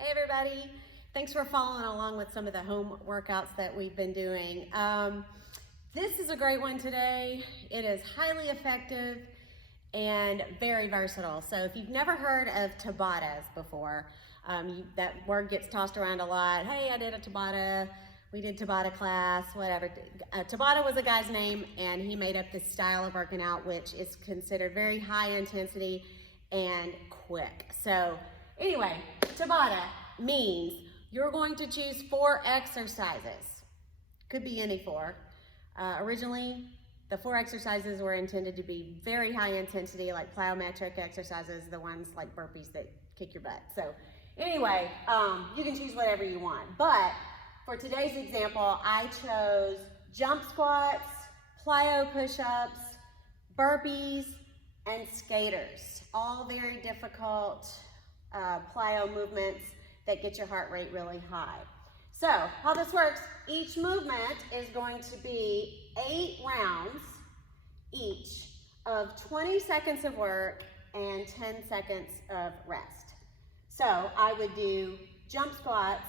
Hey everybody, thanks for following along with some of the home workouts that we've been doing. This is a great one today. It is highly effective and very versatile. So if you've never heard of Tabatas before, that word gets tossed around a lot. Hey, I did a Tabata, we did Tabata class, whatever. Tabata was a guy's name and he made up this style of working out which is considered very high intensity and quick. So anyway, Tabata means you're going to choose 4 exercises. Could be any 4. Originally, the 4 exercises were intended to be very high intensity, like plyometric exercises, the ones like burpees that kick your butt. So anyway, you can choose whatever you want. But for today's example, I chose jump squats, plyo push-ups, burpees, and skaters. All very difficult plyo movements that get your heart rate really high. So how this works, each movement is going to be 8 rounds each of 20 seconds of work and 10 seconds of rest. So I would do jump squats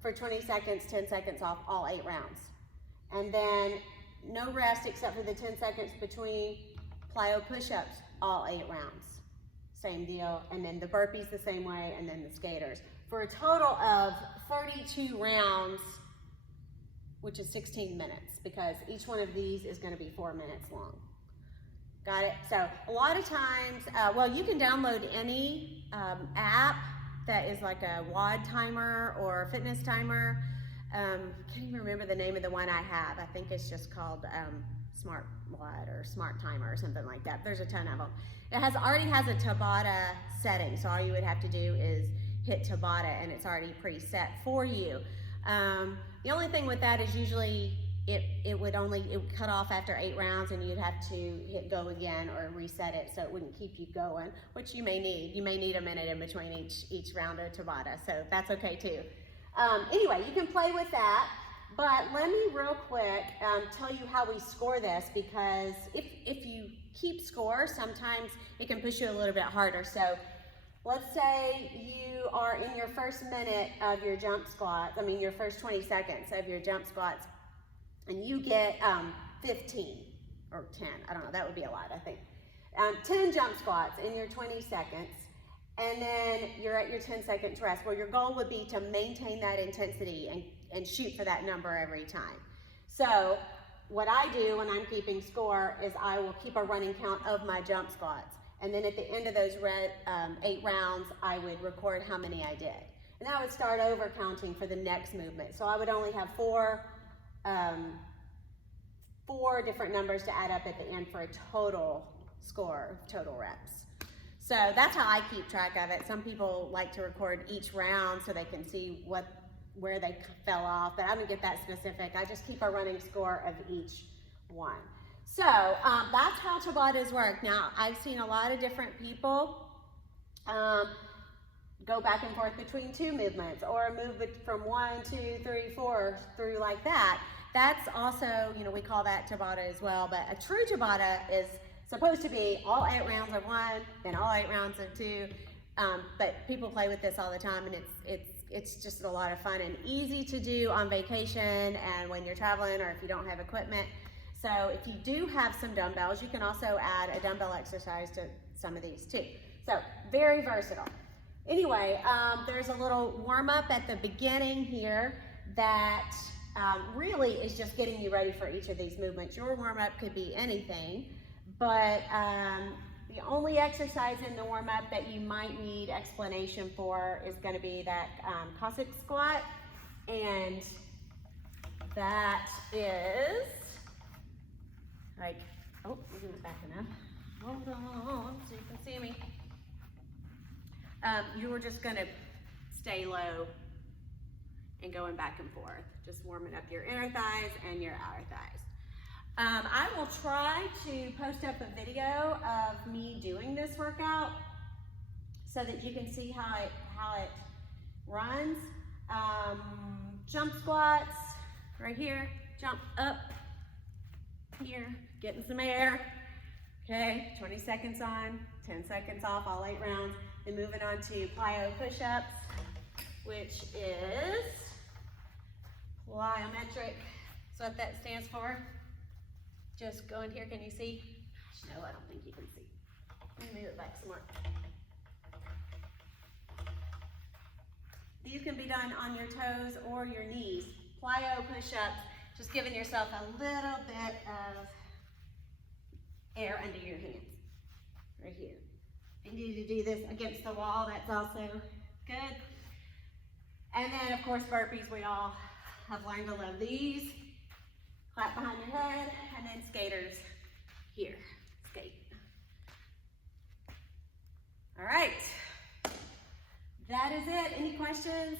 for 20 seconds, 10 seconds off, all 8 rounds. And then no rest except for the 10 seconds between plyo push-ups, all 8 rounds. Same deal, and then the burpees the same way, and then the skaters. For a total of 32 rounds, which is 16 minutes, because each one of these is gonna be 4 minutes long. Got it? So a lot of times, well, you can download any app that is like a WOD timer or a fitness timer. I can't even remember the name of the one I have. I think it's just called Smart WOD or Smart Timer or something like that. There's a ton of them. It already has a Tabata setting, so all you would have to do is hit Tabata and it's already preset for you. The only thing with that is usually it would cut off after 8 rounds and you'd have to hit go again or reset it so it wouldn't keep you going, which you may need. You may need a minute in between each round of Tabata, so that's okay too. Anyway, you can play with that, but let me real quick tell you how we score this, because if you keep score, sometimes it can push you a little bit harder. So let's say you are in your first minute of your jump squats, your first 20 seconds of your jump squats, and you get 15 or 10, I don't know, that would be a lot, I think. 10 jump squats in your 20 seconds, and then you're at your 10 seconds rest, where your goal would be to maintain that intensity and shoot for that number every time. So what I do when I'm keeping score is I will keep a running count of my jump squats. And then at the end of those 8 rounds, I would record how many I did. And I would start over counting for the next movement. So I would only have 4 different numbers to add up at the end for a total score, total reps. So that's how I keep track of it. Some people like to record each round so they can see where they fell off, but I don't get that specific. I just keep a running score of each one. So that's how Tabatas work. Now, I've seen a lot of different people go back and forth between 2 movements, or move it from 1, 2, 3, 4 through like that. That's also, we call that Tabata as well, but a true Tabata is supposed to be all 8 rounds of 1, then all 8 rounds of 2, but people play with this all the time, and it's just a lot of fun and easy to do on vacation and when you're traveling or if you don't have equipment. So if you do have some dumbbells, you can also add a dumbbell exercise to some of these too. So very versatile. Anyway, there's a little warm up at the beginning here that really is just getting you ready for each of these movements. Your warm up could be anything, but the only exercise in the warm up that you might need explanation for is going to be that Cossack squat, and that is like, oh, we're going back enough. Hold on, so you can see me. You were just going to stay low and going back and forth, just warming up your inner thighs and your outer thighs. I will try to post up a video of me doing this workout so that you can see how it runs. Jump squats, right here, jump up, here, getting some air. Okay, 20 seconds on, 10 seconds off, all 8 rounds. Then moving on to plyo push-ups. which is plyometric. That's what that stands for. Just go in here, can you see? Gosh, no, I don't think you can see. Let me move it back some more. These can be done on your toes or your knees. Plyo push-ups, just giving yourself a little bit of air under your hands, right here. And you do this against the wall, that's also good. And then, of course, burpees, we all have learned to love these. Clap behind your head, and then skaters here, skate. All right, that is it. Any questions?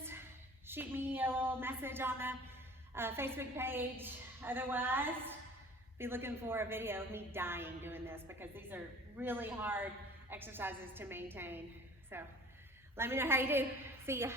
Shoot me a little message on the Facebook page. Otherwise, be looking for a video of me dying doing this because these are really hard exercises to maintain. So let me know how you do. See ya.